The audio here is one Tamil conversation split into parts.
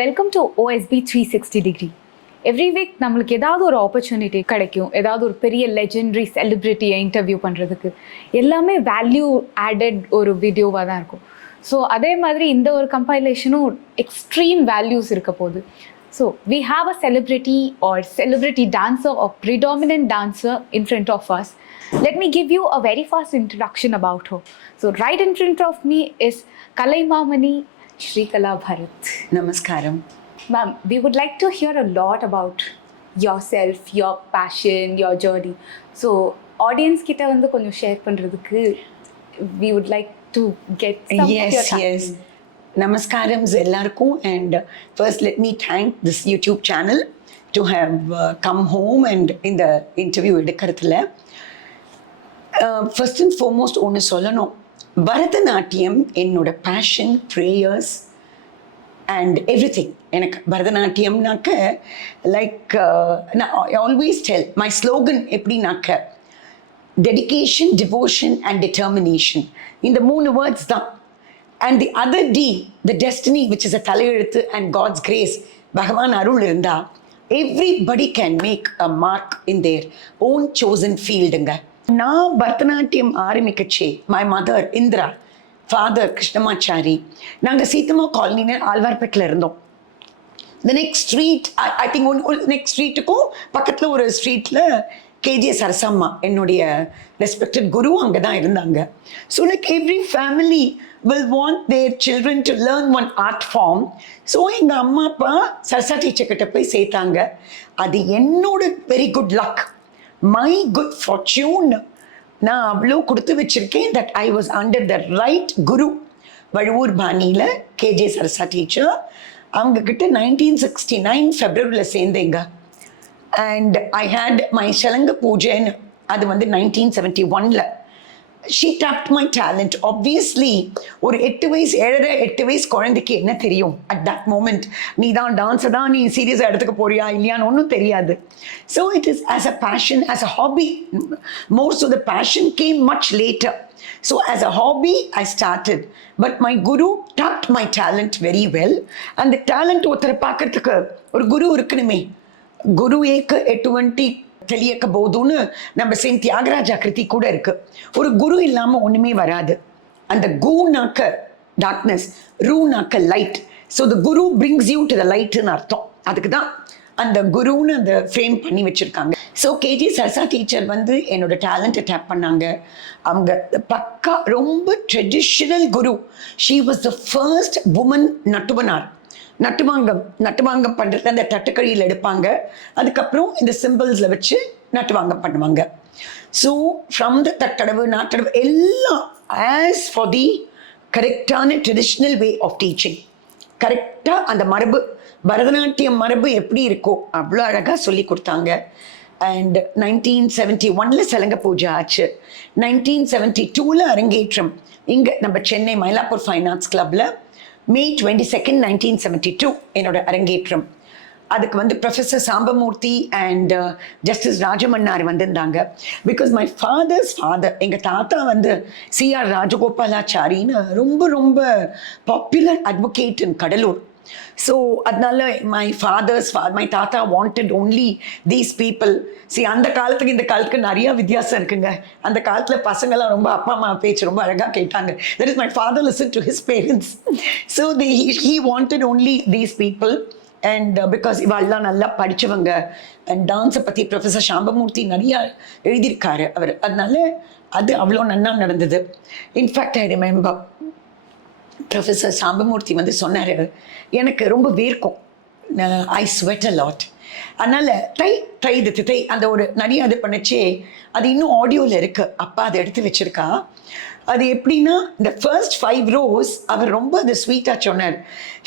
Welcome to OSB 360 degree. Every week நம்மளுக்கு ஏதாவது ஒரு ஆப்பர்ச்சுனிட்டி கிடைக்கும், ஏதாவது ஒரு பெரிய லெஜெண்டரி செலிப்ரிட்டியை இன்டர்வியூ பண்ணுறதுக்கு. எல்லாமே வேல்யூ ஆடட் ஒரு வீடியோவாக தான் இருக்கும். ஸோ அதே மாதிரி இந்த ஒரு கம்பைலேஷனும் எக்ஸ்ட்ரீம் வேல்யூஸ் இருக்க போகுது. So we have a celebrity or celebrity dancer or predominant dancer in front of us. Let me give you a very fast introduction about her. So right in front of me is Kalaimaamani Srekala Bharath. Namaskaram. Ma'am, we would like to hear a lot about yourself, your passion, your journey. So audience கிட்ட வந்து கொஞ்சம் ஷேர் பண்றதுக்கு we would like to get some of your time. Yes. Namaskaram எல்லாருக்கும், and first let me thank this YouTube channel to have come home and in the interview எடுக்கிறதுல. First and foremost ஒன்று சொல்லணும், பரதநாட்டியம் என்னோட passion, prayers and every thing. எனக்கு பரதநாட்டியம்னாக்க லைக் நான் ஆல்வேஸ் டெல் மை ஸ்லோகன் எப்படின்னாக்க டெடிகேஷன், டிவோஷன் அண்ட் டிட்டர்மினேஷன். இந்த 3 வேர்ட்ஸ் தான். And the other D, the destiny which is a தலையெழுத்து அண்ட் காட்ஸ் கிரேஸ், பகவான் அருள் இருந்தால் everybody can make a mark in their own chosen ஃபீல்டுங்க. நான் பரதநாட்டியம் ஆரம்பிக்கச்சே my mother Indira, father Krishnamachari, நாங்கள் சீத்தமா காலனின்னு ஆழ்வார்பேட்டில் இருந்தோம். The next street, I think next ஸ்ட்ரீட்டுக்கும் பக்கத்தில் ஒரு ஸ்ட்ரீட்டில் கேஜே சரசம்மா, என்னுடைய ரெஸ்பெக்டட் குரு, அங்கே தான் இருந்தாங்க. So like every family will want their children to learn one art form. So எங்கள் அம்மா அப்பா சரசா டீச்சர் கிட்ட போய் சேர்த்தாங்க. அது என்னோட very good luck, my good fortune. நான் அவ்வளோ கொடுத்து வச்சிருக்கேன் that I was under the right guru. Vazhuvoor பாணியில் கேஜே சரசா டீச்சர், அவங்கக்கிட்ட 1969 ஃபெப்ரவரியில் சேர்ந்தேங்க. And I had my salangai பூஜைன்னு, அது வந்து 1971. ஷீ டாப்ட் மை டேலண்ட். ஆப்வியஸ்லி ஒரு 8 வயசு 7 வயசு குழந்தைக்கு என்ன தெரியும் அட் தட் மூமெண்ட்? நீ தான் டான்ஸை தான் நீ சீரியஸாக எடுத்துக்க போறியா இல்லையான்னு ஒன்றும் தெரியாது. So it is as a passion, as a hobby. More so the passion came much later. So as a hobby I started, but my guru டாப்ட் மை டேலண்ட் வெரி வெல். அந்த டேலண்ட் ஒருத்தரை பார்க்கறதுக்கு ஒரு குரு இருக்கணுமே. குரு ஏக்க எட்டுவண்டி தெளியக்க போதுன்னு நம்ம செயின்ட் தியாகராஜா கிருதி கூட இருக்கு. ஒரு குரு இல்லாமல் ஒன்றுமே வராது. அந்த கூனாக்க டார்க்னஸ், ரூனாக்க light. So the guru brings you to the லைட்னு அர்த்தம். அதுக்கு தான் அந்த குருன்னு அந்த ஃப்ரேம் பண்ணி வச்சுருக்காங்க. ஸோ கேஜி சரசா டீச்சர் வந்து என்னோட டேலண்ட்டை டேப் பண்ணாங்க. அவங்க பக்கா ரொம்ப traditional guru. She was the first woman nattuvanar. நட்டுவாங்கம் பண்ணுறது அந்த தட்டுக்கழியில் எடுப்பாங்க, அதுக்கப்புறம் இந்த சிம்பிள்ஸில் வச்சு நட்டுவாங்கம் பண்ணுவாங்க. ஸோ ஃப்ரம் த தட்டடவு நாட்டடவு எல்லாம் ஆஸ் ஃபார் தி கரெக்டான ட்ரெடிஷ்னல் வே ஆஃப் டீச்சிங். கரெக்டாக அந்த மரபு, பரதநாட்டியம் மரபு எப்படி இருக்கோ அவ்வளோ அழகாக சொல்லி கொடுத்தாங்க. அண்ட் 1971 சலங்க பூஜை ஆச்சு. 1972 அரங்கேற்றம் இங்கே நம்ம சென்னை மயிலாப்பூர் ஃபைன் ஆர்ட்ஸ் கிளப்பில். May 22nd, 1972 என்னோட அரங்கேற்றம். அதுக்கு வந்து professor Sambamoorthy and justice Rajamannar வந்திருந்தாங்க. பிகாஸ் மை ஃபாதர்ஸ் ஃபாதர், எங்கள் தாத்தா வந்து CR ராஜகோபாலாச்சாரின்னு ரொம்ப ரொம்ப பாப்புலர் அட்வொகேட் இன் கடலூர். ஸோ அதனால மை தாத்தா வாண்டட் ஓன்லி தீஸ் பீப்புள். அந்த காலத்துக்கு இந்த காலத்துக்கு நிறைய வித்தியாசம் இருக்குங்க. அந்த காலத்தில் பசங்கள்லாம் ரொம்ப அப்பா அம்மா பேச்சு ரொம்ப அழகாக கேட்டாங்க. That is my father listen to his parents. So he wanted only these people. And because இவாள்லாம் நல்லா படித்தவங்க. அண்ட் டான்ஸை பற்றி ப்ரொஃபஸர் சாம்பமூர்த்தி நிறையா எழுதியிருக்காரு அவர். அதனால அது அவ்வளோ நன்னா நடந்தது. In fact I remember professor Sambamurthy வந்து சொன்னார், எனக்கு ரொம்ப வேர்க்கும், ஐ ஸ்வெட் அ லாட், அதனால் தை அந்த ஒரு நிறைய அது பண்ணிச்சே. அது இன்னும் ஆடியோவில் இருக்குது, அப்பா அதை எடுத்து வச்சுருக்கா. அது எப்படின்னா இந்த ஃபர்ஸ்ட் 5 rows அவர் ரொம்ப அந்த ஸ்வீட்டாக சொன்னார்.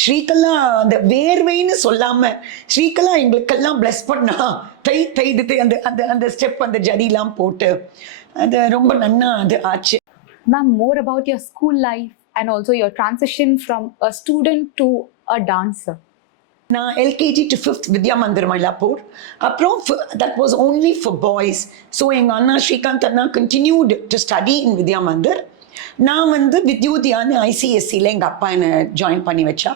ஸ்ரீகலா அந்த வேர்வைன்னு சொல்லாமல், ஸ்ரீகலா எங்களுக்கெல்லாம் பிளஸ் பண்ணா தை அந்த அந்த அந்த ஸ்டெப், அந்த ஜடிலாம் போட்டு அது ரொம்ப நன்னா அது ஆச்சு. Ma'am, more about your school life and also your transition from a student to a dancer. நான் LKG to 5th Vidya Mandir Mylapore. அப்புறம் that was only for boys. So எங்கள் அண்ணா ஸ்ரீகாந்த் அண்ணா continued to study in Vidya Mandir. நான் வந்து வித்யூதியான்னு ஐசிஎஸ்சியில் எங்கள் அப்பா என்னை ஜாயின் பண்ணி வச்சா.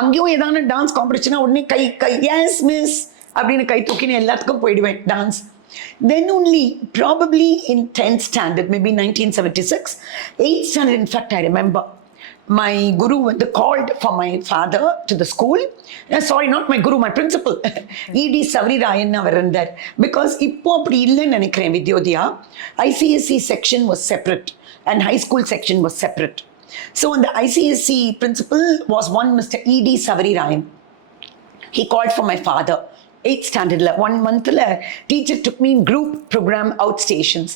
அங்கேயும் ஏதாவது டான்ஸ் காம்படிஷனாக உடனே கை கை எஸ் மிஸ் அப்படின்னு கை தூக்கின்னு எல்லாத்துக்கும் போயிடுவேன் dance. Then only, probably in 10th standard, maybe 1976, 8th standard, in fact, I remember, my guru called for my father to the school. Sorry, not my guru, my principal. E.D. Savarirayan அவர் இருந்தார். Because இப்போ அப்படி இல்லைன்னு நினைக்கிறேன் Vidyodaya. ICSE section was separate and high school section was separate. So the ICSE principal was one Mr. E.D. Savarirayan. He called for my father. 8th standard, 1 month, teacher took me in group program outstations.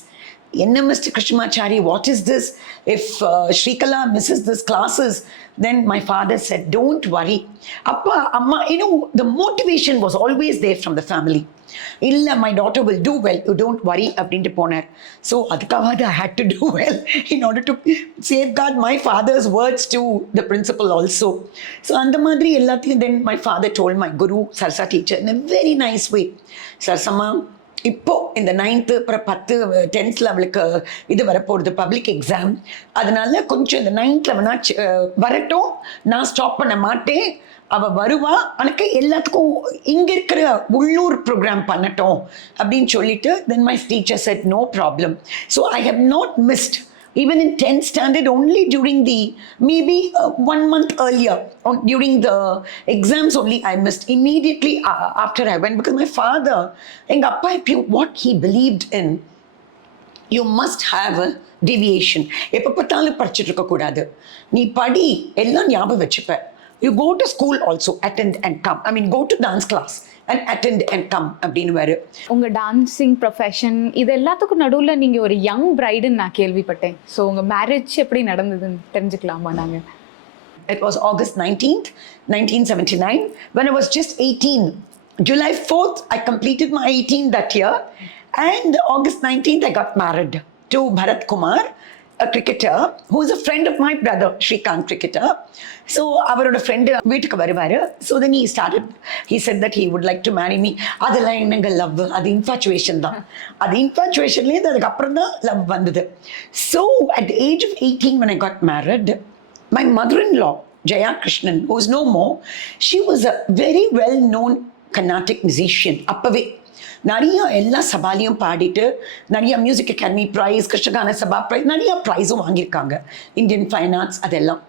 Enna Mr. Krishnamachari, what is this? If Srekala misses this classes, then my father said, don't worry. Appa, Amma, the motivation was always there from the family. Illa, my daughter will do well, you don't worry, அப்படின்ட்டு போனார். So அதுக்காக I had to do well in order to safeguard my father's words to the principal also. So அந்த மாதிரி எல்லாத்தையும் then my father told my guru, Sarsa teacher, in a very nice way. Sarsamma, இப்போ இந்த 9th அப்புறம் 10th அவளுக்கு இது வரப்போகிறது பப்ளிக் எக்ஸாம். அதனால கொஞ்சம் இந்த 9th வரட்டும், நான் ஸ்டாப் பண்ண மாட்டேன், அவள் வருவா, எனக்கு எல்லாத்துக்கும் இங்கே இருக்கிற உள்ளூர் ப்ரோக்ராம் பண்ணட்டும் அப்படின்னு சொல்லிட்டு then my teacher said no problem. So I have not missed even in 10th standard, only during the maybe 1 month earlier, during the exams only I missed. Immediately after I went, because my father, எங்க அப்பா what he believed in, you must have a deviation. எப்போ பார்த்தாலும் படிச்சுட்டு இருக்கக்கூடாது, நீ படி, எல்லாம் ஞாபகம் வச்சுப்ப. You go to school also, attend and come. I mean, go to dance class and attend and come அப்படின்னு வரு. உங்க டான்சிங் ப்ரொஃபஷன் இது எல்லாத்துக்கும் நடுவில் நீங்க ஒரு யங் பிரைடுன்னு நான் கேள்விப்பட்டேன். ஸோ உங்க மேரேஜ் எப்படி நடந்ததுன்னு தெரிஞ்சுக்கலாமா நாங்க? It was August 19th, 1979, when I was just 18. July 4th, I completed my 18 that year, and August 19th, I got married to Bharath Kumar, a cricketer who is a friend of my brother, Shrikant cricketer. So அவரோட ஃப்ரெண்டு வீட்டுக்கு வருவார். So then he said that he would like to marry me. அதெல்லாம் என்னங்க லவ், அது இன்ஃபாச்சுவேஷன் தான். அது இன்ஃபாச்சுவேஷன்லேருந்து அதுக்கப்புறம் தான் லவ் வந்தது. So at the age of 18 when I got married, my mother-in-law, Jaya Krishnan, who is no more, she was a very well-known Carnatic musician. அப்பவே நிறைய எல்லா சபாலையும் பாடிட்டு நிறைய music academy prize, Krishna Gana Sabha prize, நிறைய ப்ரைஸும் வாங்கியிருக்காங்க, இந்தியன் ஃபைன் ஆர்ட்ஸ் அதெல்லாம்.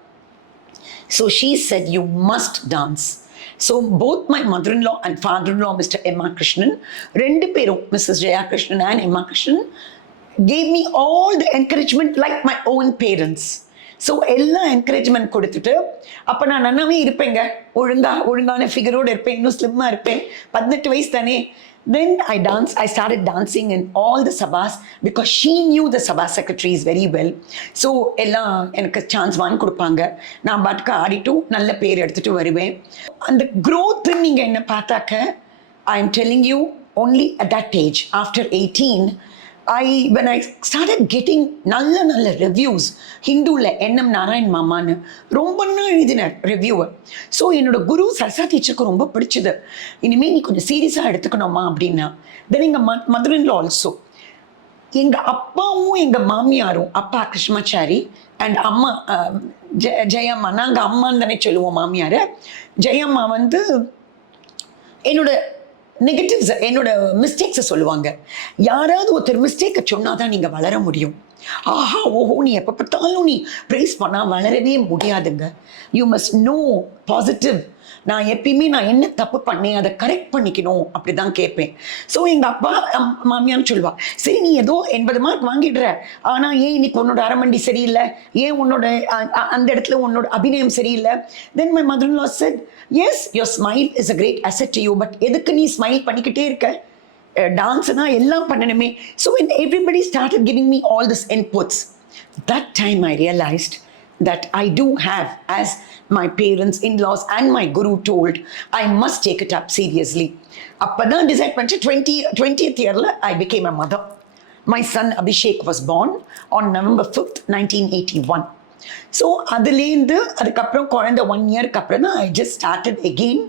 So she said you must dance. So both my mother in law and father in law mister M Krishnan, ரெண்டு பேரும் missus Jaya Krishnan and M Krishnan gave me all the encouragement like my own parents. So எல்லாம் என்கரேஜ்மெண்ட் கொடுத்துட்டு, அப்போ நான் நன்னாவே இருப்பேங்க, ஒழுங்கான ஃபிகரோடு இருப்பேன், இன்னும் ஸ்லிம்மாக இருப்பேன், 18 வயசு தானே. Then I started dancing in all the sabas because she knew the sabha secretaries very well. So எல்லாம் எனக்கு சான்ஸ் வாங்கி கொடுப்பாங்க, நான் பாட்டுக்கு ஆடிட்டு நல்ல பேர் எடுத்துகிட்டு வருவேன். அந்த growth நீங்கள் என்ன பார்த்தாக்க, I am telling you, only at that age, after 18, when I started getting நல்ல ரிவ்யூஸ், ஹிந்துவில் என்எம் நாராயண் மாமான்னு ரொம்ப எழுதினார் ரிவ்யூவை. ஸோ என்னோட குரு சரசா டீச்சருக்கு ரொம்ப பிடிச்சது, இனிமேல் நீ கொஞ்சம் சீரியஸாக எடுத்துக்கணுமா அப்படின்னா. தென் எங்கள் மதர்-இன்-லா ஆல்சோ, எங்கள் அப்பாவும் எங்கள் மாமியாரும், அப்பா கிருஷ்ணமாச்சாரி அண்ட் அம்மா ஜெயம்மா, நாங்கள் அம்மான்னு தானே சொல்லுவோம் மாமியாரை. ஜெயம்மா என்னோட நெகட்டிவ்ஸ், என்னோட மிஸ்டேக்ஸை சொல்லுவாங்க. யாராவது ஒருத்தர் மிஸ்டேக்கை சொன்னால் தான் நீங்கள் வளர முடியும். ஆஹா ஓஹோ நீ எப்போ பார்த்தாலும் நீ ப்ரைஸ் பண்ணால் வளரவே முடியாதுங்க. You must know positive. நான் எப்பயுமே நான் என்ன தப்பு பண்ணேன் அதை கரெக்ட் பண்ணிக்கணும் அப்படி தான் கேட்பேன். ஸோ எங்கள் அப்பா மாமியான்னு சொல்லுவா, சரி நீ ஏதோ 80 மார்க் வாங்கிடுற, ஆனால் ஏன் இன்னைக்கு உன்னோட அரமண்டி சரியில்லை, ஏன் உன்னோட அந்த இடத்துல உன்னோட அபிநயம் சரியில்லை. Then my mother in law said, yes your smile is a great asset to you, but எதுக்கு நீ ஸ்மைல் பண்ணிக்கிட்டே இருக்க, டான்ஸ்னா எல்லாம் பண்ணணுமே. So when everybody started giving me all this inputs, that time I realized that I do have, as my parents, in-laws and my guru told, I must take it up seriously. அப்பதான் டிசைட் பண்ணிட்டு 20th yearல I became a mother. My son Abhishek was born on November 5th, 1981. So அதுலேருந்து அதுக்கப்புறம் குழந்தை 1 இயருக்கு அப்புறம் தான் I just started again,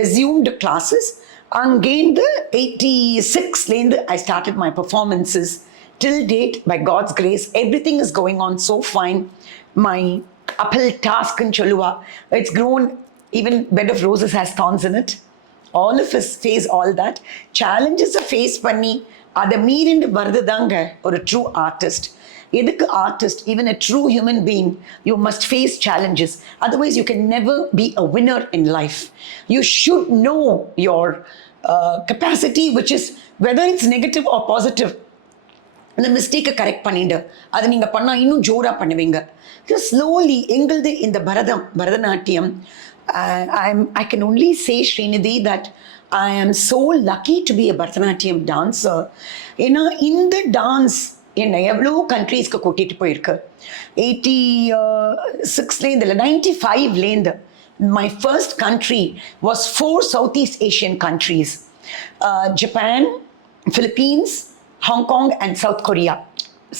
resumed classes. அங்கேருந்து 86லேருந்து I started my performances till date, by God's grace, everything is going on so fine. My uphill task in Cholua, it's grown, even bed of roses has thorns in it. All of us face all that. Challenges face பண்ணி அதை மீறிண்டு வருதுதாங்க ஒரு ட்ரூ ஆர்டிஸ்ட். எதுக்கு artist? Even a true human being, you must face challenges. Otherwise, you can never be a winner in life. You should know your capacity, which is whether it's negative or positive. அந்த மிஸ்டேக்கை கரெக்ட் பண்ணிட்டு அதை நீங்கள் பண்ணால் இன்னும் ஜோராக பண்ணுவீங்க. ஸ்லோலி எங்களது இந்த Bharatanatyam, I can only say, Srinidhi, that I am so lucky to be a Bharatanatyam dancer. ஏன்னா இந்த டான்ஸ் என்னை எவ்வளோ கண்ட்ரீஸ்க்கு கூட்டிகிட்டு போயிருக்கு. 86லேருந்து இல்லை 95லேருந்து my first country was 4 Southeast Asian countries, Japan, Philippines, Hong Kong and South Korea,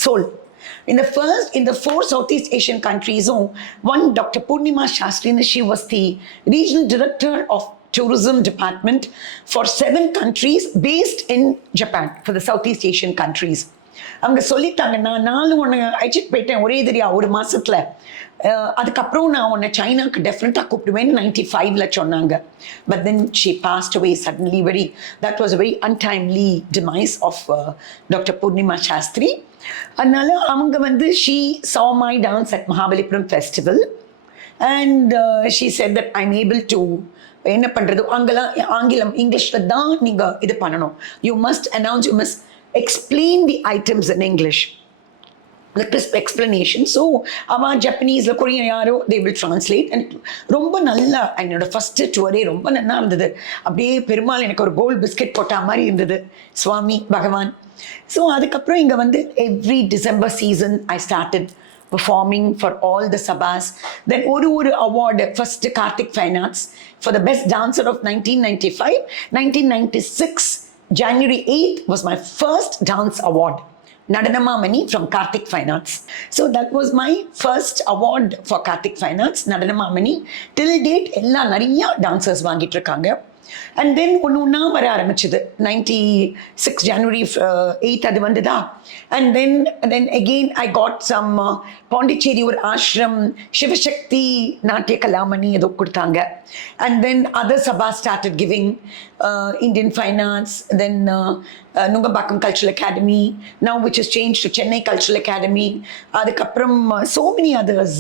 Seoul. In the 4 Southeast Asian countries, one Dr. Purnima Shastri, she was the regional director of tourism department for 7 countries based in Japan, for the Southeast Asian countries. அவங்க சொல்லிட்டாங்க, நான் 4 ஒன்று அழைச்சிட்டு போயிட்டேன் ஒரே தெரியா ஒரு மாசத்துல. அதுக்கப்புறம் நான் உன்னை சைனாக்கு டெஃபினட்டாக கூப்பிடுவேன்னு 95ல் சொன்னாங்க. But then she passed away suddenly. That was a very untimely demise of doctor Purnima Shastri. அதனால அவங்க வந்து she saw my dance at Mahabalipuram festival and she said that I'm able to என்ன பண்ணுறது, அங்கெல்லாம் ஆங்கிலம் இங்கிலீஷில் தான் நீங்கள் இது பண்ணணும். You must announce, you must explain the items in English, the crisp explanation. So அவன் ஜப்பனீஸில் கொரியன் யாரோ they will translate. and ரொம்ப நல்லா என்னோட ஃபஸ்ட்டு டூரே ரொம்ப நல்லா இருந்தது. அப்படியே பெருமாள் எனக்கு ஒரு கோல்டு பிஸ்கெட் போட்ட மாதிரி இருந்தது, சுவாமி பகவான். ஸோ அதுக்கப்புறம் இங்கே வந்து every December season I started performing for all the sabhas. Then ஒரு award, first Karthik Fine Arts for the best dancer of 1995. 1996 January 8th was my first dance award, Nadanamamani from Karthik Fine Arts. So that was my first award for Karthik Fine Arts, Nadanamamani. Till date எல்லா நிறைய dancers வாங்கிட்டு இருக்காங்க. And then ஒன்று வர ஆரம்பிச்சது 96 January 8th அது வந்துதா. And then again I got some Pondicherry ஒரு ஆஷ்ரம் சிவசக்தி நாட்டிய கலாமணி ஏதோ கொடுத்தாங்க. And then other sabhas started giving Indian Fine Arts, then Nungambakkam Cultural Academy, now which has changed to Chennai Cultural Academy. அதுக்கப்புறம் so many others.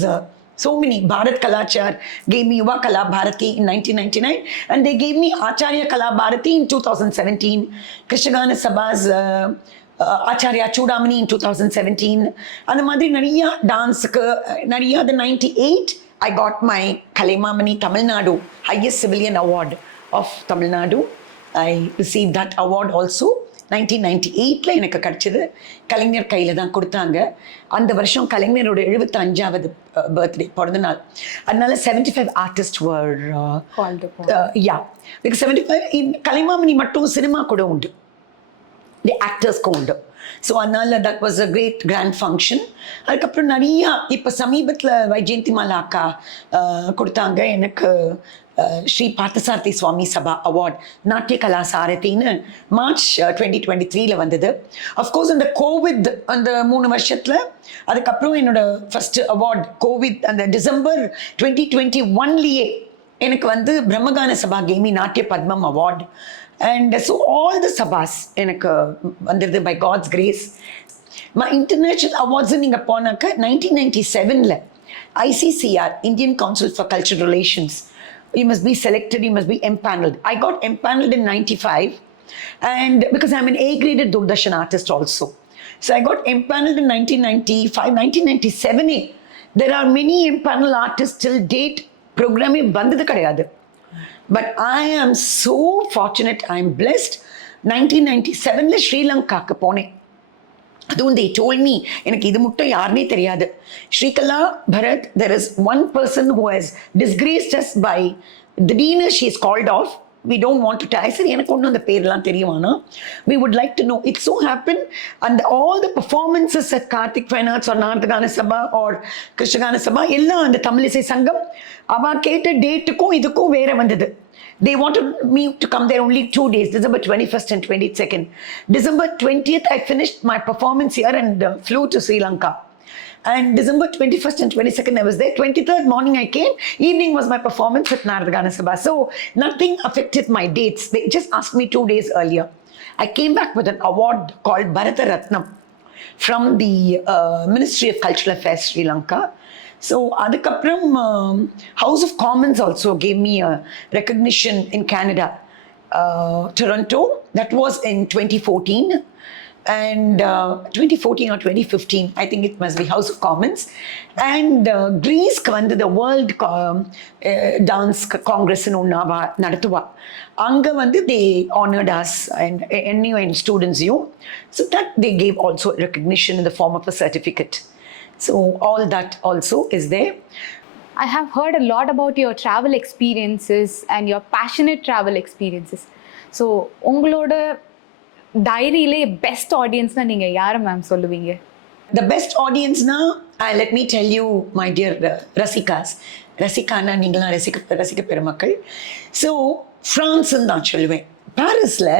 So many. Bharat Kalachar gave me Yuva Kala Bharathi in 1999 and they gave me Acharya Kala Bharathi in 2017. Krishnagana Sabha's Acharya Chudamani in 2017. And the Madri Nariya dance, Nariya the 98, I got my Kalaimaamani Tamil Nadu highest civilian award of Tamil Nadu. I received that award also. 1998ல எனக்கு கிடைச்சது. கலைஞர் கையில் தான் கொடுத்தாங்க. அந்த வருஷம் கலைஞரோட 75வது பர்த்டே பிறந்த நாள். அதனால 75 artist were called upon. Because 75 Kalaimamani மட்டும் சினிமா கூட உண்டு, தி ஆக்டர்ஸ்க்கு உண்டு. ஸோ அதனால that was a great grand function. அதுக்கப்புறம் நிறையா இப்போ சமீபத்தில் வைஜெயந்திமாலா அக்கா கொடுத்தாங்க எனக்கு ஸ்ரீ பார்த்தசாரதி சுவாமி சபா அவார்ட் நாட்டிய கலா சாரதின்னு மார்ச் 2023ல வந்தது. அஃப்கோர்ஸ் அந்த கோவிட் அந்த 3 வருஷத்தில் அதுக்கப்புறம் என்னோட ஃபர்ஸ்ட் அவார்ட் கோவிட் அந்த டிசம்பர் 2021லேயே எனக்கு வந்து பிரம்மகான சபா கேமி நாட்டிய பத்மம் award. And so all the sabhas எனக்கு வந்தது by God's grace. My international awards நீங்கள் போனாக்க 1997ல ICCR, Indian Council for Cultural Relations, you must be selected, you must be empaneled. I got empaneled in 95 and because I'm an A-graded Doordarshan artist also. So I got empaneled in 1995, 1997. There are many empaneled artists till date. Program வந்தது கிடையாது. But I am so fortunate, I am blessed. 1997ல ஸ்ரீலங்காக்கு போனேன். அதுவும் they told me, எனக்கு இது மட்டும் யாருனே தெரியாது. Srekala Bharath, there is one person who has disgraced us by the dinner she is called off. We don't want to tell. சரி எனக்கு ஒன்றும் அந்த பேர்லாம் தெரியுமானா. We would like to know. It so happened and all the performances at Karthik Fine Arts or Narthagana Sabha or Krishnagana Sabha எல்லாம் அந்த தமிழிசை சங்கம் அவ கேட்ட டேட்டுக்கும் இதுக்கும் வேற வந்தது. They wanted me to come there only 2 days, December 21st and 22nd. December 20th, I finished my performance here and flew to Sri Lanka. And December 21st and 22nd, I was there. 23rd morning, I came. Evening was my performance with Naradagana Sabha. So nothing affected my dates. They just asked me 2 days earlier. I came back with an award called Bharata Ratnam from the Ministry of Cultural Affairs, Sri Lanka. So adukapram House of Commons also gave me a recognition in Canada, Toronto. That was in 2014. And 2014 or 2015, I think it must be House of Commons. And Greece வந்து the World Dance Congress நடத்துவா. அங்க வந்து they honored us and NU and students you. So that they gave also recognition in the form of a certificate. So all that also is there. I have heard a lot about your travel experiences and your passionate travel experiences. So உங்களோட டைரியிலே பெஸ்ட் ஆடியன்ஸ்னா நீங்க யாரை மேம் சொல்லுவீங்க? The best audience na, let me tell you, my dear Rasikas. ரசிகானா நீங்களாம் ரசிக்க பெருமக்கள். ஸோ ஃப்ரான்ஸ்ன்னு தான் சொல்லுவேன். பாரிஸில்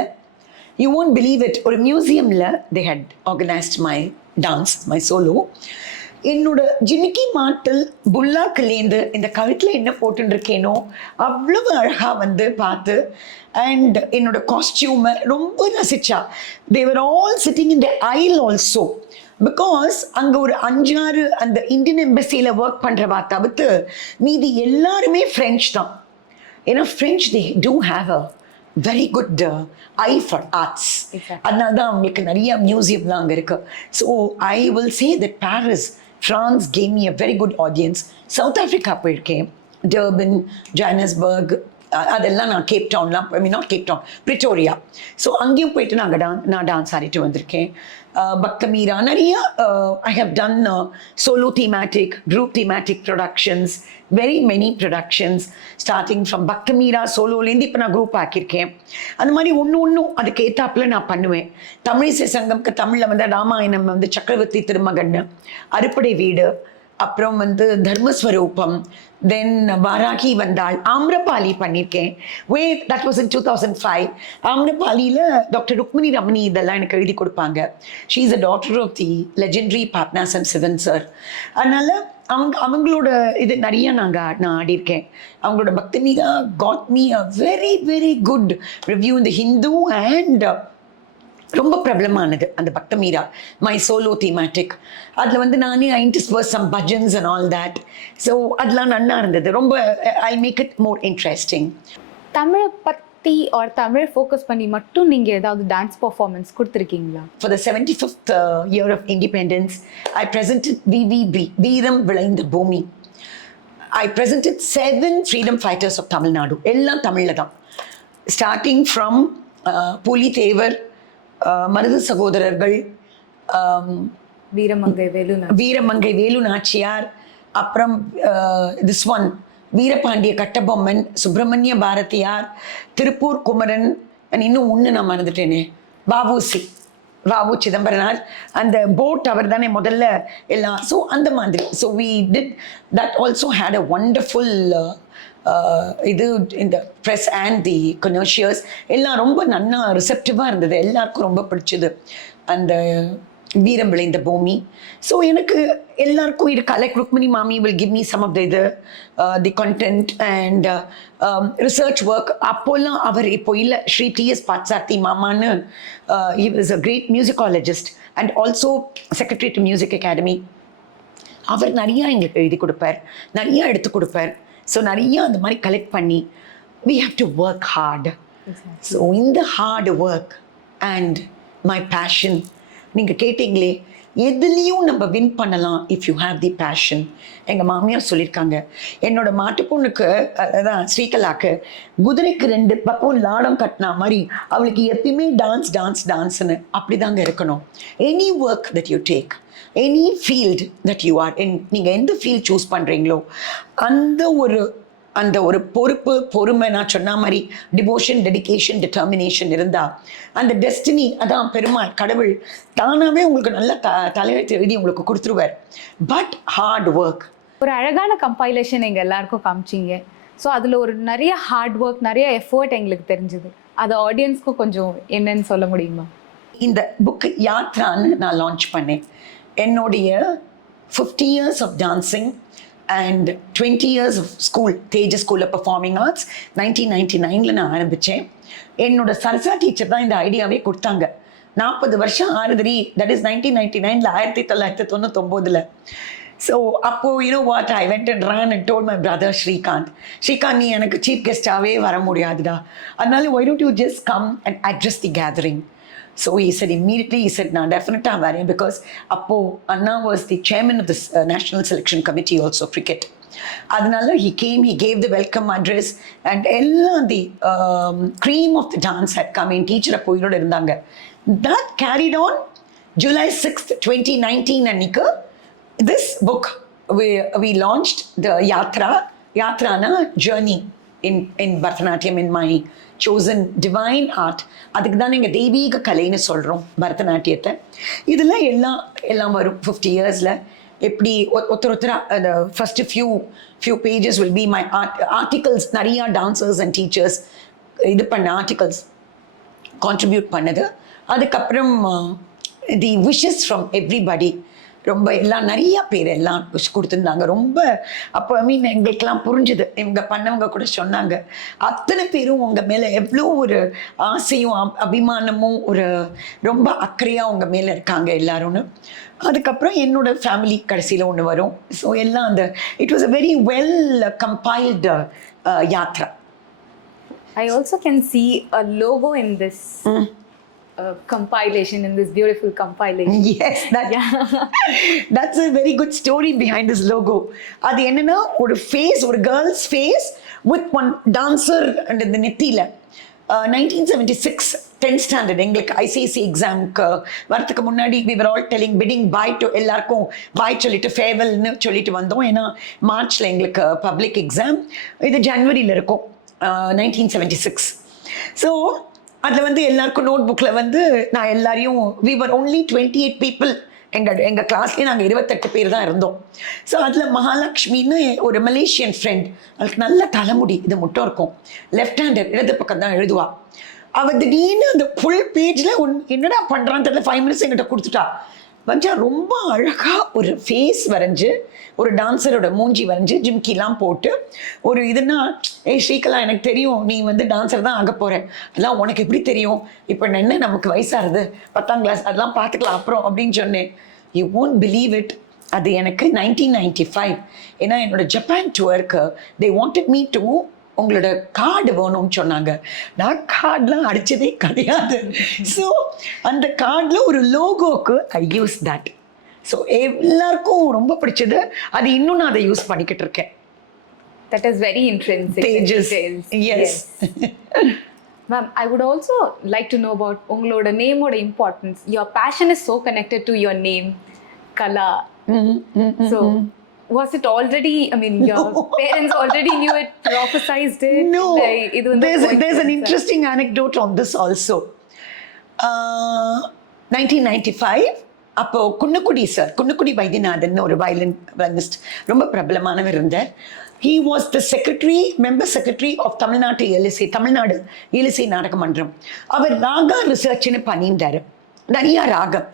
யூ ஒன்ட் பிலீவ் இட், ஒரு மியூசியமில் they had organised my dance, my solo. என்னோட ஜிமிக்கி மாட்டில் புல்லாக்கிலேருந்து இந்த கழுத்தில் என்ன போட்டுன்னு இருக்கேனோ அவ்வளவு அழகாக வந்து பார்த்து, அண்ட் என்னோட காஸ்டியூமை ரொம்ப ரசிச்சா. They were all sitting in the aisle also, because அங்கே ஒரு 5-6 அந்த இந்தியன் எம்பசியில் ஒர்க் பண்ணுறவா தவிர்த்து மீதி எல்லாருமே ஃப்ரெஞ்ச் தான். ஏன்னா French they do have a very good I for arts. அதனால தான் அவங்களுக்கு நிறைய மியூசியம்லாம் அங்கே இருக்கு. So I will say that Paris, France gave me a very good audience. South Africa போயிருக்கேன், டர்பன், ஜானஸ்பர்க், அதெல்லாம் நான் கேப் டவுன்லாம், I mean not Cape Town, Pretoria. So அங்கேயும் போயிட்டு நான் டான்ஸ் ஆடிட்டு வந்திருக்கேன். பக்தமீரா நிறைய I have done solo thematic, group thematic productions, very many productions starting from Bhakta Meera சோலோலேருந்து இப்போ நான் குரூப் ஆக்கியிருக்கேன். அந்த மாதிரி ஒன்றும் அதுக்கு ஏத்தாப்பில் நான் பண்ணுவேன். தமிழிசை சங்கம்க்கு தமிழில் வந்து ராமாயணம் வந்து சக்கரவர்த்தி திருமகன், அறுப்படை வீடு, அப்புறம் வந்து தர்மஸ்வரூபம், தென் வாராகி வந்தாள், ஆம்ரபாலி பண்ணியிருக்கேன். That was in 2005. ஆம்ரபாலியில் டாக்டர் ருக்மிணி ரமணி இதெல்லாம் எனக்கு எழுதி கொடுப்பாங்க. She is a daughter of the legendary Papanasam Sivan sir. அதனால் அவங்களோட இது நிறைய நான் ஆடியிருக்கேன். அவங்களோட Bhakta Meera got me a very very good review in the Hindu, and ரொம்ப பிரபலமானது அந்த பக்தமீரா, மை சோலோ தீமேட்டிக். அதில் வந்து நானே I intersperse some bhajans and all that. So அதெல்லாம் நல்லா இருந்தது. ரொம்ப I make it more interesting. தமிழை பற்றி ஒரு தமிழ் ஃபோக்கஸ் பண்ணி மட்டும் நீங்கள் ஏதாவது டான்ஸ் பர்ஃபார்மன்ஸ் கொடுத்துருக்கீங்களா? For the 75th year of independence, I presented VVB, வீரம் விளைந்த பூமி. I presented 7 freedom fighters of Tamil Nadu. எல்லாம் தமிழில் தான். ஸ்டார்டிங் ஃப்ரம் புலித்தேவர், மருது சகோதரர்கள், வீரமங்கை வேலு நாச்சியார், அப்புறம் திஸ் ஒன் வீரபாண்டிய கட்டபொம்மன், சுப்பிரமணிய பாரதியார், திருப்பூர் குமரன், இன்னும் ஒன்று நான் மறந்துட்டேனே, வாவு சிதம்பரனார். அந்த போட் அவர் தானே முதல்ல எல்லாம். ஸோ அந்த மாதிரி. So we did that also had a wonderful இது இந்த ப்ரெஸ் அண்ட் தி கமர்ஷியல்ஸ் எல்லாம் ரொம்ப நன்னா ரிசெப்டிவாக இருந்தது. எல்லாருக்கும் ரொம்ப பிடிச்சது அந்த வீரம் விளைந்த பூமி. ஸோ எனக்கு எல்லாருக்கும் இருக்கு. லைக் ருக்மிணி மாமி will give me some of the content and research work. அப்போல்லாம் அவர் இப்போ இல்லை, ஸ்ரீ டிஎஸ் பாட்சார்த்தி மாமான்னு, he was a great musicologist and also secretary to music academy. அவர் நிறையா எங்களுக்கு எழுதி கொடுப்பார், நிறையா எடுத்து கொடுப்பார். ஸோ நிறைய அந்த மாதிரி கலெக்ட் பண்ணி we have to work hard. So இந்த hard work and my passion, நீங்கள் கேட்டிங்களே எதுலேயும் நம்ம வின் பண்ணலாம் if you have the passion. எங்கள் மாமியார் சொல்லியிருக்காங்க, என்னோட மாட்டு பொண்ணுக்கு, அதான் ஸ்ரீகலாக்கு, குதிரைக்கு 2 பக்கம் லாடம் கட்டினா மாதிரி அவளுக்கு எப்பயுமே டான்ஸ் டான்ஸ் டான்ஸ்னு அப்படி தாங்க இருக்கணும். Any work that you take, any field that you are in, நீங்கள் எந்த ஃபீல்ட் சூஸ் பண்ணுறீங்களோ அந்த ஒரு பொறுப்பு, பொறுமை, நான் சொன்ன மாதிரி டிவோஷன், டெடிகேஷன், டிட்டர்மினேஷன் இருந்தால் அந்த டெஸ்டினி, அதான் பெருமாள் கடவுள் தானாகவே உங்களுக்கு நல்ல தலையெழுத்து எழுதி உங்களுக்கு கொடுத்துருவார். But hard work. ஒரு அழகான கம்பைலேஷன் எங்கள் எல்லாருக்கும் காமிச்சிங்க. ஸோ அதில் ஒரு நிறைய ஹார்ட் ஒர்க், நிறைய எஃபர்ட் எங்களுக்கு தெரிஞ்சுது. அது ஆடியன்ஸ்க்கும் கொஞ்சம் என்னன்னு சொல்ல முடியுமா? இந்த புக்கு யாத்ரான்னு நான் லான்ச் பண்ணேன். என்னுடைய 50 years of dancing and 20 years of school, Teja school of performing arts 1999 நான் ஆரம்பித்தேன். என்னோட சரசா டீச்சர் தான் இந்த ஐடியாவே கொடுத்தாங்க. 40 வருஷம் ஆறுதடி, தட் இஸ் 1999, 1999. ஸோ அப்போது what, I went and ran and told my brother Srikanth, நீ எனக்கு சீஃப் கெஸ்டாகவே வர முடியாதுடா, அதனால why don't you just come and address the gathering. So he said immediately, நான் டெஃபினட்டாக வரேன், பிகாஸ் அப்போது அண்ணா was the chairman of the national selection committee also cricket. அதனால he came, he gave the welcome address and எல்லாம் the cream of the dance had come in. Teacher அப்போ உயிரோடு இருந்தாங்க. That carried on July 6th, 2019 அன்னைக்கு this book we launched the Yatrana journey in Bharatanatyam, in my chosen divine art. அதுக்கு தான் எங்கள் தெய்வீக கலைன்னு சொல்கிறோம் பரதநாட்டியத்தை. இதில் எல்லாம் வரும் 50 yearsல. எப்படி ஒருத்தராக the first few pages will be my articles. நிறையா dancers and teachers இது பண்ண ஆர்டிகல்ஸ் கான்ட்ரிபியூட் பண்ணது. அதுக்கப்புறம் தி விஷஸ் ஃப்ரம் எவ்ரிபடி, ரொம்ப எல்லாம் நிறையா பேர் எல்லாம் விஷ் கொடுத்துருந்தாங்க. ரொம்ப அப்போ எங்களுக்கெல்லாம் புரிஞ்சுது. இவங்க பண்ணவங்க கூட சொன்னாங்க, அத்தனை பேரும் உங்கள் மேலே எவ்வளோ ஒரு ஆசையும் அபிமானமும் ஒரு ரொம்ப அக்கறையாக உங்கள் மேலே இருக்காங்க எல்லாரும்னு. அதுக்கப்புறம் என்னோட ஃபேமிலி கடைசியில் ஒன்று வரும். ஸோ எல்லாம் அந்த it was a very well compiled Yatra. I also can see a logo in this compilation, in this beautiful compilation. Yes, that's a very good story behind this logo. அது என்னன்னா, ஒரு ஃபேஸ், ஒரு girls face with one dancer and the நெத்தியில் 1976 10th standard எங்களுக்கு ICSE எக்ஸாமுக்கு வரத்துக்கு முன்னாடி we were all telling bidding bye to எல்லாருக்கும் பாய் சொல்லிட்டு ஃபேர்வெல்னு சொல்லிட்டு வந்தோம். ஏன்னா மார்ச்சில் எங்களுக்கு பப்ளிக் எக்ஸாம், இது ஜனவரியில் இருக்கும் 1976. ஸோ அதில் எல்லாருக்கும் நோட் புக்கில் நான் எல்லாரையும் we were only 28 people எங்கள் கிளாஸ்லேயே நாங்கள் 28 பேர் தான் இருந்தோம். ஸோ அதில் மகாலட்சுமின்னு ஒரு மலேசியன் ஃப்ரெண்ட், அதுக்கு நல்ல தலைமுடி, இது மட்டும் இருக்கும், லெஃப்ட் ஹேண்டர், இடது பக்கம் தான் எழுதுவா. அவள் திடீர்னு அந்த ஃபுல் பேஜில் என்னடா பண்ணுறான்னு தெரியல 5 minutes எங்கிட்ட கொடுத்துட்டா. ரொம்ப அழகாக ஒரு ஃபேஸ் வரைஞ்சி, ஒரு டான்ஸரோட மூஞ்சி வரைஞ்சி, ஜிம்கிலாம் போட்டு ஒரு இதுனா, ஸ்ரீகலா எனக்கு தெரியும் நீ டான்ஸர் தான் ஆக போகிற, அதெல்லாம் உனக்கு எப்படி தெரியும், இப்போ என்ன நமக்கு வயசாகுது 10ஆம் கிளாஸ், அதெல்லாம் பார்த்துக்கலாம் அப்புறம் அப்படின்னு சொன்னேன். You won't believe it. அது எனக்கு 1995, ஏன்னா என்னோட ஜப்பான் டூருக்கு they wanted me to உங்களோட கார்டு வேணும்னு சொன்னாங்க. நான் கார்டெலாம் அடித்ததே கிடையாது. ஸோ அந்த கார்டில் ஒரு லோகோக்கு ஐ யூஸ் தட். ஸோ எல்லாருக்கும் ரொம்ப பிடிச்சது. அது இன்னும் நான் அதை யூஸ் பண்ணிக்கிட்டு இருக்கேன். That is very intrinsic. Pages. Yes. Ma'am, I would also like to know about உங்களோட நேமோட importance. Your passion is so connected to your name, Kala. So was it already, I mean, your parents already knew it, prophesized it? No, there's an interesting anecdote on this also. 1995, அப்போ குன்னக்குடி வைத்தியநாதன் ஒரு வயலினிஸ்ட், ரொம்ப பிரபலமானவர் இருந்தார். He was the member secretary of Tamil Nadu இலிசை நாடக மன்றம். அவர் ராகா ரிசர்ச்னு பண்ணியிருந்தார், நிறையா ராகம்.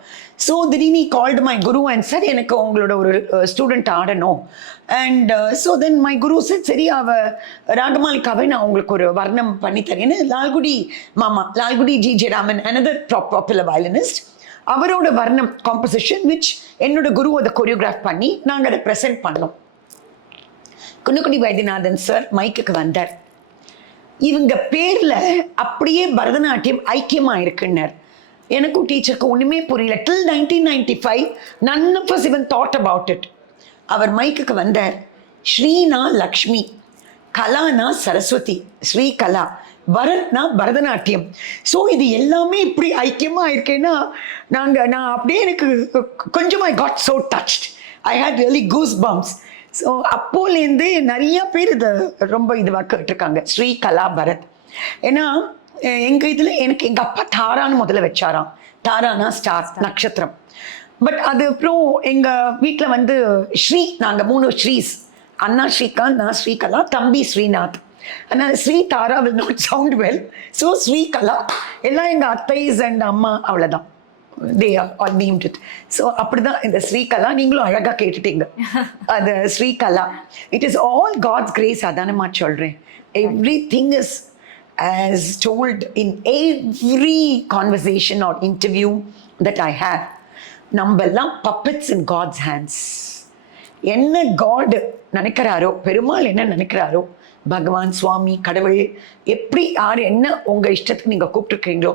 ஸோ திடீர்னு called my guru and sir, எனக்கு உங்களோட ஒரு ஸ்டூடெண்ட் ஆடணும். And so then my guru sir, சரி ராகமாலிக்காவை நான் உங்களுக்கு ஒரு வர்ணம் பண்ணித்தரேன்னு Lalgudi G Jayaraman, another popular violinist, அவரோட வர்ணம் காம்போசிஷன் விச் என்னோட குரு அதை கொரியோகிராஃப் பண்ணி நாங்கள் அதை ப்ரெசென்ட் பண்ணோம். குன்னக்குடி வைத்தியநாதன் சார் மைக்குக்கு வந்தார். இவங்க பேரில் அப்படியே பரதநாட்டியம் ஐக்கியமாக இருக்குன்னார். எனக்கும் டீச்சருக்கு ஒன்றுமே புரியல. till 1995 none of us even thought about it. அவர் மைக்குக்கு வந்தார். ஸ்ரீனா லக்ஷ்மி, கலானா சரஸ்வதி, ஸ்ரீ கலா, பரத்னா பரதநாட்டியம். ஸோ இது எல்லாமே இப்படி ஐக்கியமாக இருக்கேன்னா நான் அப்படியே எனக்கு கொஞ்சம் I got so touched. I had really goose bumps. So அப்போலேருந்து நிறையா பேர் இதை ரொம்ப இதுவாக கேட்டிருக்காங்க, ஸ்ரீ கலா பரத். ஏன்னா எங்கள் இதில் எனக்கு எங்கள் அப்பா தாரான்னு முதல்ல வச்சாராம். தாரானா ஸ்டார், நட்சத்திரம். பட் அது அப்புறம் எங்கள் வீட்டில் ஸ்ரீ, நாங்கள் 3 ஸ்ரீஸ் அண்ணா ஸ்ரீகாந்த், நான் ஸ்ரீகலா, தம்பி ஸ்ரீநாத். ஆனால் ஸ்ரீ தாரா will not sound well. So Srikala எல்லாம் எங்கள் அத்தைஸ் அண்ட் அம்மா அவ்வளோதான். they are all named it. So அப்படிதான் இந்த ஸ்ரீகலா. நீங்களும் அழகாக கேட்டுட்டீங்க அது Srikala. It is all God's grace. அதானமா சொல்கிறேன். Everything is as told in every conversation or interview that I have. நம்மெல்லாம் puppets in God's hands. என்ன காட் நினைக்கிறாரோ, பெருமாள் என்ன நினைக்கிறாரோ, பகவான், சுவாமி, கடவுள், எப்படி யார் என்ன உங்கள் இஷ்டத்துக்கு நீங்கள் கூப்பிட்டுருக்கீங்களோ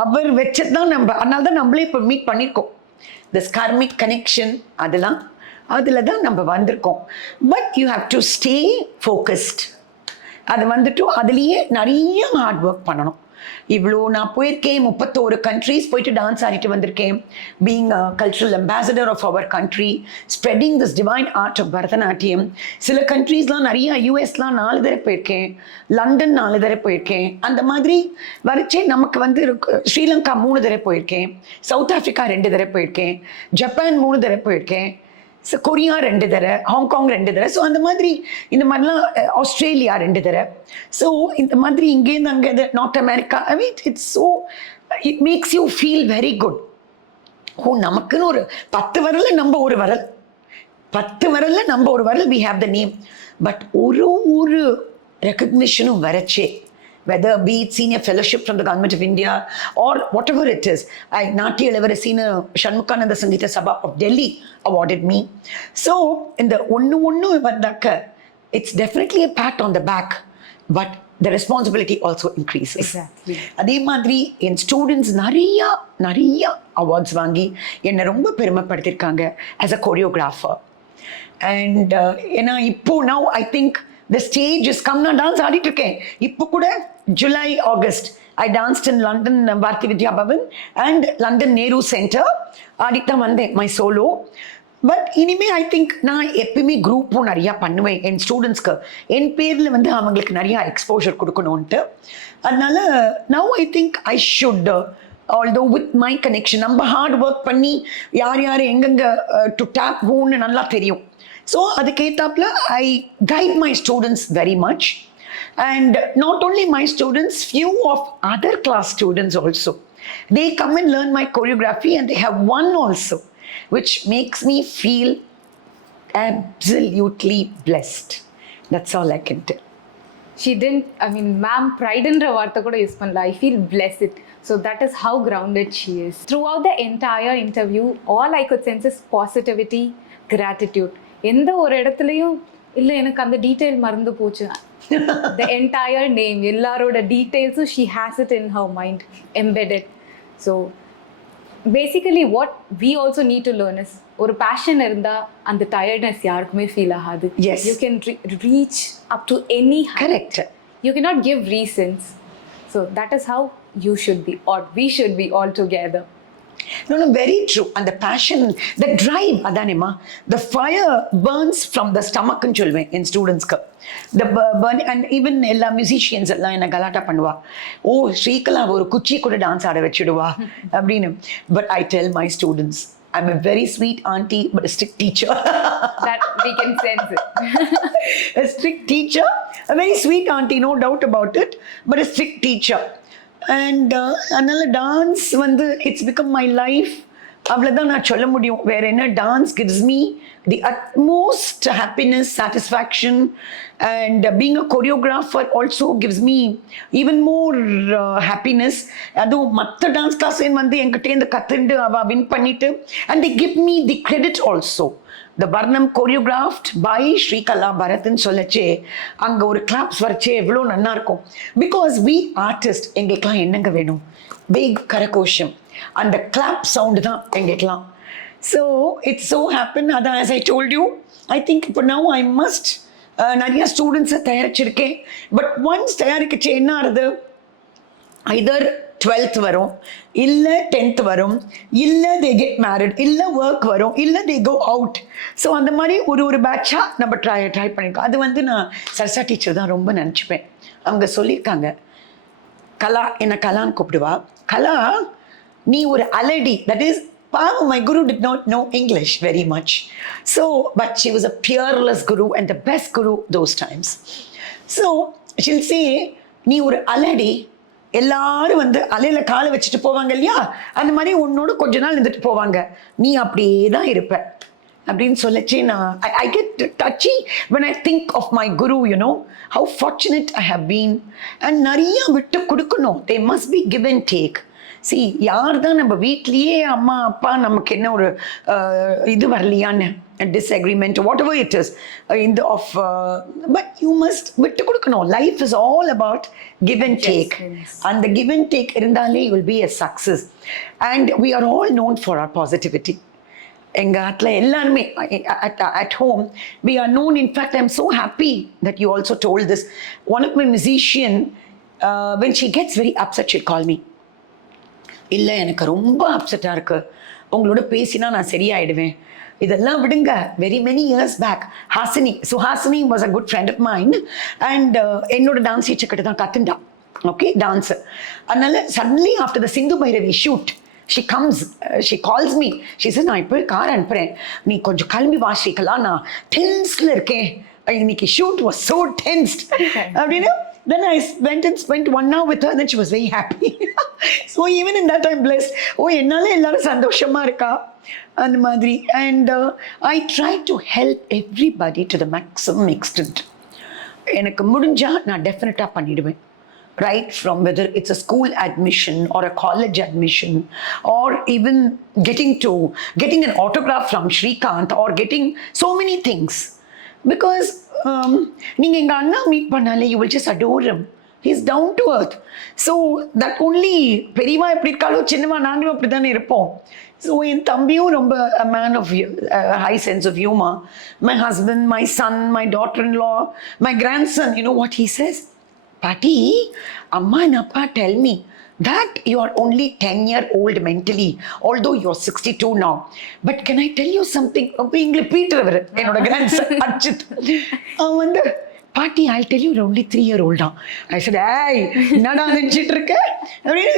அவர் வச்சது தான் நம்ம. அதனால தான் நம்மளே இப்போ மீட் பண்ணியிருக்கோம். திஸ் கார்மிக் கனெக்ஷன் அதெல்லாம் அதில் தான் நம்ம வந்திருக்கோம். But you have to stay focused. அது வந்துட்டு அதுலேயே நிறைய ஹார்ட் ஒர்க் பண்ணணும். இவ்வளோ நான் போயிருக்கேன், 31 countries போயிட்டு டான்ஸ் ஆடிட்டு வந்திருக்கேன். Being a cultural ambassador of our country, spreading this divine art of Bharatanatyam. சில கண்ட்ரீஸ்லாம் நிறைய, யூஎஸ்லாம் 4 தடவை போயிருக்கேன், லண்டன் 4 தடவை போயிருக்கேன். அந்த மாதிரி வரைச்சே நமக்கு வந்து ஸ்ரீலங்கா 3 தடவை போயிருக்கேன், சவுத் ஆஃப்ரிக்கா 2 தடவை போயிருக்கேன், ஜப்பான் 3 தடவை போயிருக்கேன், கொரியா 2 தடவை, ஹாங்காங் 2 தடவை. ஸோ அந்த மாதிரி இந்த மாதிரிலாம் ஆஸ்திரேலியா 2 தடவை. ஸோ இந்த மாதிரி இங்கேருந்து அங்கே North America. I mean it's so it makes you feel very good. Oh, நமக்குன்னு ஒரு 10 விரல்ல நம்ம ஒரு விரல், 10 விரல்ல நம்ம ஒரு விரல், we have the name. But ஒரு ரெக்கக்னிஷனும் வரச்சே, whether be it senior fellowship from the government of India or whatever it is. Natya Ilavarasina Shanmukananda Sangeeta Sabha of Delhi awarded me. So in the onnu vandaka, it's definitely a pat on the back, but the responsibility also increases. Exactly. அதே மாதிரி என் ஸ்டூடெண்ட்ஸ் நிறைய அவார்ட்ஸ் வாங்கி என்னை ரொம்ப பெருமைப்படுத்தியிருக்காங்க as a choreographer. And ஏன்னா இப்போ now I think the stage is come. நான் டான்ஸ் ஆடிட்டு இருக்கேன். இப்போ கூட July, August I danced in London Bharati Vidya Bhavan and London Nehru Center. ஆடித்தான் வந்தேன் மை சோலோ. பட் இனிமேல் ஐ திங்க் நான் எப்பயுமே குரூப்பும் நிறையா பண்ணுவேன் என் ஸ்டூடெண்ட்ஸ்க்கு. என் பேரில் வந்து அவங்களுக்கு நிறையா எக்ஸ்போஷர் கொடுக்கணுன்ட்டு. அதனால now I think I should, although with my connection, நம்ம ஹார்ட் ஒர்க் பண்ணி யார் எங்கெங்கே டு டேப் ஹூன்னு நல்லா தெரியும். ஸோ அதுக்கேற்றாப்புல I guide my students very much. And not only my students, few of other class students also. They come and learn my choreography and they have won also, which makes me feel absolutely blessed. That's all I can tell. She didn't, I mean, ma'am, pride in her vaartha kuda use pannala. I feel blessed. So that is how grounded she is. Throughout the entire interview, all I could sense is positivity, gratitude. எந்த ஒரு இடத்துலையும் இல்லை எனக்கு அந்த டீட்டெயில் மறந்து போச்சு. The entire name, எல்லாரோட டீட்டெயில்ஸும் she has it in her mind, embedded. So basically what we also need to learn is, ஒரு பேஷன் இருந்தால் அந்த டயர்ட்னஸ் யாருக்குமே ஃபீல் ஆகாது. Yes. You can reach up to any height. Correct. You cannot give reasons. So that is how you should be, or we should be all together. No, very true. And the passion, the drive, adanema, the fire burns from the stomach ன்னு சொல்வேன் என் ஸ்டூடெண்ட்ஸ்க்கு. The burn, and even எல்லா மியூசிஷியன்ஸ் எல்லாம் என்ன கலாட்டா பண்ணுவா, ஓ ஸ்ரீகலா ஒரு குச்சி கூட டான்ஸ் ஆட வச்சுடுவா அப்படின்னு. But I tell my students, I'm a very sweet auntie but a strict teacher. That we can sense it. A strict teacher, a very sweet auntie, no doubt about it, but a strict teacher. And அதனால டான்ஸ் வந்து இட்ஸ் பிகம் மை லைஃப். அவ்வளோதான் நான் சொல்ல முடியும். வேற என்ன, dance gives me the utmost happiness, satisfaction. And being a choreographer also gives me even more happiness. அதுவும் மற்ற டான்ஸ் கிளாஸ் வந்து என்கிட்டேருந்து கற்றுண்டு அவள் வின் பண்ணிட்டு, and the give me the credit also. The Varnam choreographed by Srekala Bharath ன்னு சொல்லச்சே அங்கே ஒரு கிளாப்ஸ் வரைச்சே எவ்வளோ நல்லா இருக்கும். பிகாஸ் we artist, எங்களுக்கெல்லாம் என்னங்க வேணும், பிக் கரகோஷம், அந்த கிளாப் சவுண்டு தான் எங்களுக்கெல்லாம். So it's so happen. அதான் as I told you, I think இப்போ now I must நிறைய ஸ்டூடெண்ட்ஸை தயாரிச்சிருக்கேன். பட் ஒன்ஸ் தயாரிக்கச்சே என்ன ஆகுது, either 12th வரும், இல்லை 10th வரும், இல்லை they get married, இல்லை ஒர்க் வரும், இல்லை they go out. ஸோ அந்த மாதிரி ஒரு பேட்சாக நம்ம ட்ரை பண்ணியிருக்கோம். அது வந்து நான் சரசா டீச்சர் தான் ரொம்ப நினச்சிப்பேன். அவங்க சொல்லியிருக்காங்க, கலா, என்னை கலான்னு கூப்பிடுவா, கலா நீ ஒரு அலடி, that is My guru did not know English very much. So, but she was a peerless guru and the best guru those times. So, she'll say, நீ ஒரு அலடி, எல்லாரும் வந்து அலையில காலை வச்சுட்டு போவாங்க இல்லையா, அந்த மாதிரி உன்னோட கொஞ்ச நாள் இருந்துட்டு போவாங்க, நீ அப்படியே தான் இருப்ப அப்படின்னு சொல்லச்சு. நான் I get touchy when I think of my guru, you know, how fortunate I have been. And நிறைய விட்டு கொடுக்கணும். They must be give and take. See, யார் தான் நம்ம வீட்லேயே அம்மா அப்பா நமக்கு என்ன ஒரு இது வரலையான்னு disagreement, whatever it is, but you must விட்டு கொடுக்கணும். Life is all about give and take. Yes. And the give and take இருந்தாலே you will be a success. And we are all known for our positivity. எங்க ஆத்துல எல்லாருமே at home we are known. In fact, I'm so happy that you also told this. One of my musician, when she gets very upset, she'll call me. இல்லை எனக்கு ரொம்ப அப்செட்டாக இருக்கு, உங்களோட பேசினா நான் சரியாயிடுவேன், இதெல்லாம் விடுங்க. Very many years back Suhasini was a good friend of mind. And என்னோட டான்ஸ் டீச்சர் கிட்ட தான் கற்றுண்டா, ஓகே, டான்ஸு. அதனால suddenly after the Sindhu Bhairavi shoot she comes, she calls me, she says, நான் இப்போ கார் அனுப்புகிறேன், நீ கொஞ்சம் கிளம்பி வா ஸ்ரீகலா, நான் டென்ஸில் இருக்கேன், இன்னைக்கு ஷூட் வாஸ் ஸோ டென்ஸ்ட் அப்படின்னு. Then I went and spent 1 hour with her and then she was very happy. So even in that I'm blessed. Oh, என்னால எல்லாரும் சந்தோஷமா இருக்கா அந்த மாதிரி. And I try to help everybody to the maximum extent. எனக்கு முடிஞ்சா நான் டெஃபினட்டா பண்ணிடுவேன். Right from whether it's a school admission or a college admission or even getting an autograph from Shrikant or getting so many things. Because நீங்க எங்க அண்ணா மீட் பண்ணாலே you will just adore him. He's down to earth. So that only பெரியவா எப்படி இருக்காளோ சின்னவா நாங்களும் அப்படி தானே இருப்போம். ஸோ என் தம்பியும் ரொம்ப a man of high sense of humor. My husband, my son, my daughter-in-law, my grandson, you know what he says? Patti, Amma and Appa tell me that you are only 10-year-old mentally, although you're 62 now. But can I tell you something? English Peter, என்னோட grandson Archit, வந்து Patti, I'll tell you you're only 3-year-old now. I said, hey, என்னடா நினைச்சிட்டு இருக்க?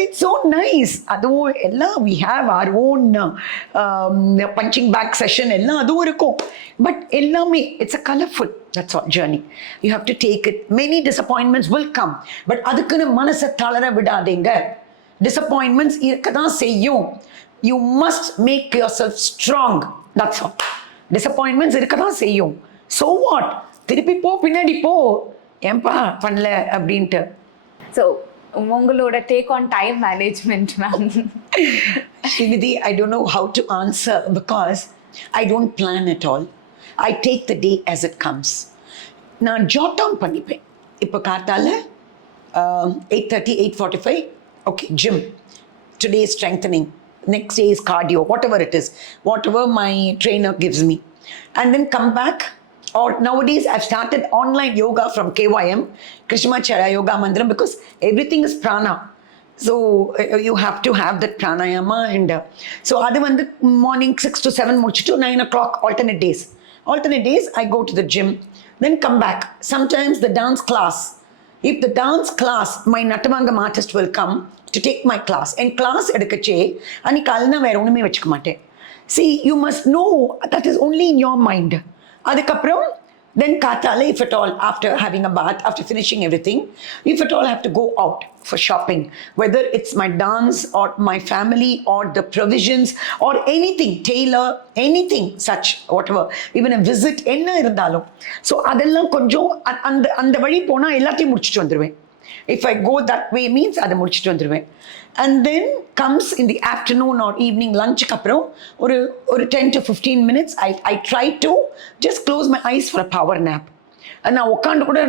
It's so nice. அதுவும் எல்லாம் we have our own punching bag session எல்லாம் அதுவும் இருக்கும். But எல்லாமே it's a colorful, that's all journey. You have to take it. Many disappointments will come. But அதுக்குன்னு மனசை தளர விடாதீங்க. Disappointments இருக்கதான் செய்யும். You must make yourself strong. That's all. Disappointments இருக்கதான் செய்யும். So what? திருப்பி போ, பின்னாடி போ, ஏன்பா பண்ணல அப்படின்ட்டு. ஸோ உங்களோட take on time management ma'am? Srinidhi, I don't know how to answer because I don't plan at all. I take the day as it comes. நான் jot down பண்ணிப்பேன். இப்போ காத்தால 8:30, 8:45, okay, gym. Today is strengthening. Next day is cardio, whatever it is, whatever my trainer gives me. And then come back. Or nowadays I've started online yoga from KYM, Krishnamacharya Yoga Mandiram, because everything is prana. So you have to have that pranayama. And so adu vandu morning 6 to 7 mudichittu 9 o'clock alternate days I go to the gym, then come back. Sometimes the dance class, if the dance class, my Natamangam artist will come to take my class, and class edukache ani kalna vera onume vechika matte. See, you must know that is only in your mind. அதுக்கப்புறம் then காத்தால, if at all, after having a bath, after finishing everything, if at all I have to go out for shopping, whether it's my dance or my family or the provisions or anything, tailor, anything such, whatever, even a visit, என்ன இருந்தாலும், so அதெல்லாம் கொஞ்சம் அந்த வழி போனா எல்லாத்தையும் முடிச்சிட்டு வந்துருவேன். If I go that way means அதை முடிச்சிட்டு வந்துருவேன். And then comes in the afternoon or evening lunch அப்புறம் ஒரு 10 to 15 minutes I try to just close my eyes for a power nap. நான் உட்காந்து கூட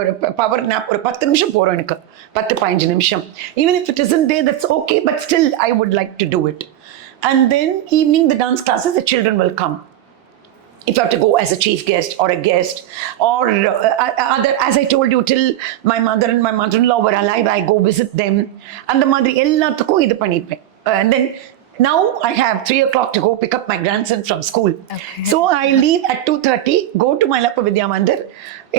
ஒரு பவர் நேப் ஒரு 10 நிமிஷம் போகிறோம், எனக்கு 10-15 நிமிஷம். Even if it isn't there, that's okay, but still I would like to do it. And then evening the dance classes, the children will come. If you have to go as a chief guest or a guest or other, as I told you, till my mother and my mother-in-law were alive, I go visit them. And the madri ellathukku idu pannippen. And then now I have 3 o'clock to go pick up my grandson from school. Okay. So I leave at 2:30, go to Mailappa Vidya Mandir.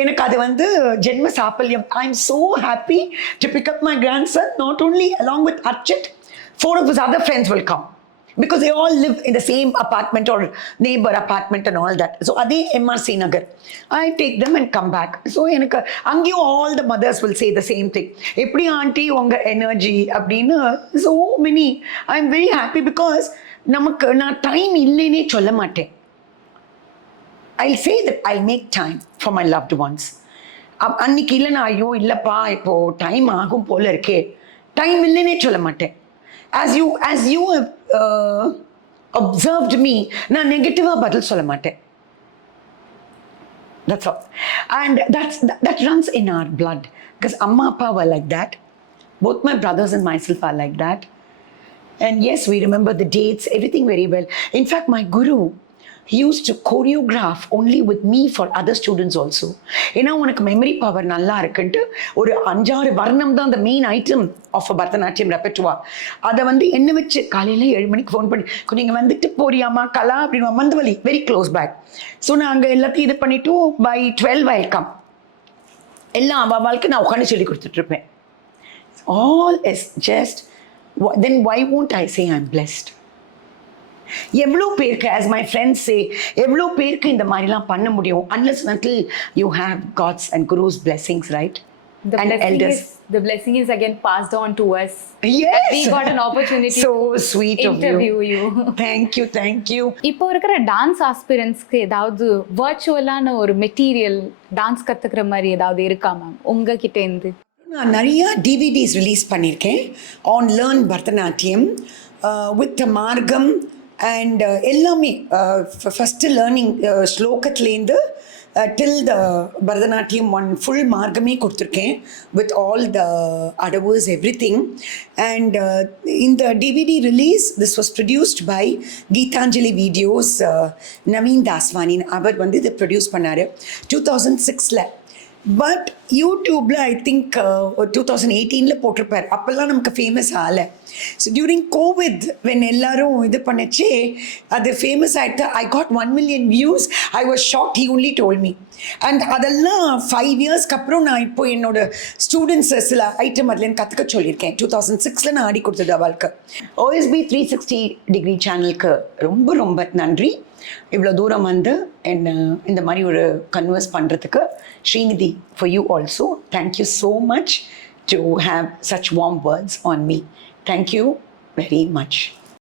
எனக்கு அது வந்து ஜென்ம சாப்பல்யம். I'm so happy to pick up my grandson, not only along with Archit, 4 of his other friends will come. because they all live in the same apartment or neighbor apartment and all that. So அதே MRC Nagar. I take them and come back. So எனக்கு அங்கேயும் all the mothers will say the same thing. எப்படி ஆண்டி உங்க எனர்ஜி அப்படின்னு so many. I'm very happy because நமக்கு நான் டைம் இல்லைன்னே சொல்ல மாட்டேன். I'll say that I'll make time for my loved ones. அன்னைக்கு இல்லைன்னா ஐயோ இல்லைப்பா இப்போ டைம் ஆகும் போல இருக்கே, டைம் இல்லைன்னே சொல்ல மாட்டேன். As you have observed me, நான் நெகட்டிவா பதில் சொல்ல மாட்டேன். That's all. And that runs in our blood because amma appa were like that. Both my brothers and myself are like that. And yes, we remember the dates, everything very well. In fact, my guru, he used to choreograph only with me for other students also. ஏன்னா உனக்கு மெமரி பவர் நல்லா இருக்குன்ட்டு ஒரு 5-6 வர்ணம் தான் அந்த மெயின் ஐட்டம் ஆஃப் பரதநாட்டியம் ரெப்பர்டுவார். அதை வந்து என்ன வச்சு காலையில் 7 மணிக்கு ஃபோன் பண்ணி நீங்கள் வந்துட்டு போறியாமா கலா அப்படின்னு மந்தவழி வெரி க்ளோஸ் பேக். ஸோ நாங்கள் எல்லாத்தையும் இது பண்ணிவிட்டு பை 12 I come. எல்லாம் அவளுக்கு நான் உட்காந்து சொல்லி கொடுத்துட்ருப்பேன். All is just, then why won't I say I'm blessed? எவ்வளோ பேருக்கு, as my friends say, எவ்வளோ பேருக்கு இந்த மாதிரிலாம் பண்ண முடியும் unless until you have God's and Guru's blessings, right? The blessing is again passed on to us. Yes. We got an opportunity so to sweet interview of you. Thank you. இப்போ இருக்கிற டான்ஸ் ஆஸ்பிரன்ஸ்க்கு ஏதாவது வர்ச்சுவலான ஒரு மெட்டீரியல் டான்ஸ் கத்துக்கிற மாதிரி ஏதாவது இருக்கா மேம் உங்ககிட்ட இருந்து? நான் நிறைய DVDs ரிலீஸ் பண்ணியிருக்கேன் on learn Bharatanatyam with margam and எல்லாமே ஃபஸ்ட்டு லேர்னிங் ஸ்லோகத்துலேருந்து till the Bharatanatyam one full மார்க்கமே கொடுத்துருக்கேன் with all the adavus every thing. And இந்த DVD release this was produced by Geethanjali videos, Naveen தாஸ்வானின் அவர் வந்து இதை ப்ரொடியூஸ் பண்ணார் 2006. பட் யூடியூப்பில் ஐ திங்க் 2018 போட்டிருப்பார். அப்போல்லாம் நமக்கு ஃபேமஸ் ஆகலை. ஸோ டியூரிங் கோவிட் வென் எல்லாரும் இது பண்ணிச்சு அது ஃபேமஸ் ஆகிட்டு I got 1 million views. I was shocked. He only told me. And அதெல்லாம் 5 இயர்ஸ்க்கு அப்புறம் நான் இப்போ என்னோட ஸ்டூடெண்ட்ஸை சில ஐட்டம் அதுலேருந்து கற்றுக்க சொல்லியிருக்கேன். 2006 நான் ஆடி கொடுத்தது அவளுக்கு. OSB 360 டிகிரி சேனலுக்கு ரொம்ப ரொம்ப நன்றி. இவ்வளோ தூரம் வந்து என்ன இந்த மாதிரி ஒரு கன்வர்ஸ் பண்ணுறதுக்கு. Srinidhi, for you also, thank you so much to have such warm words on me. Thank you very much.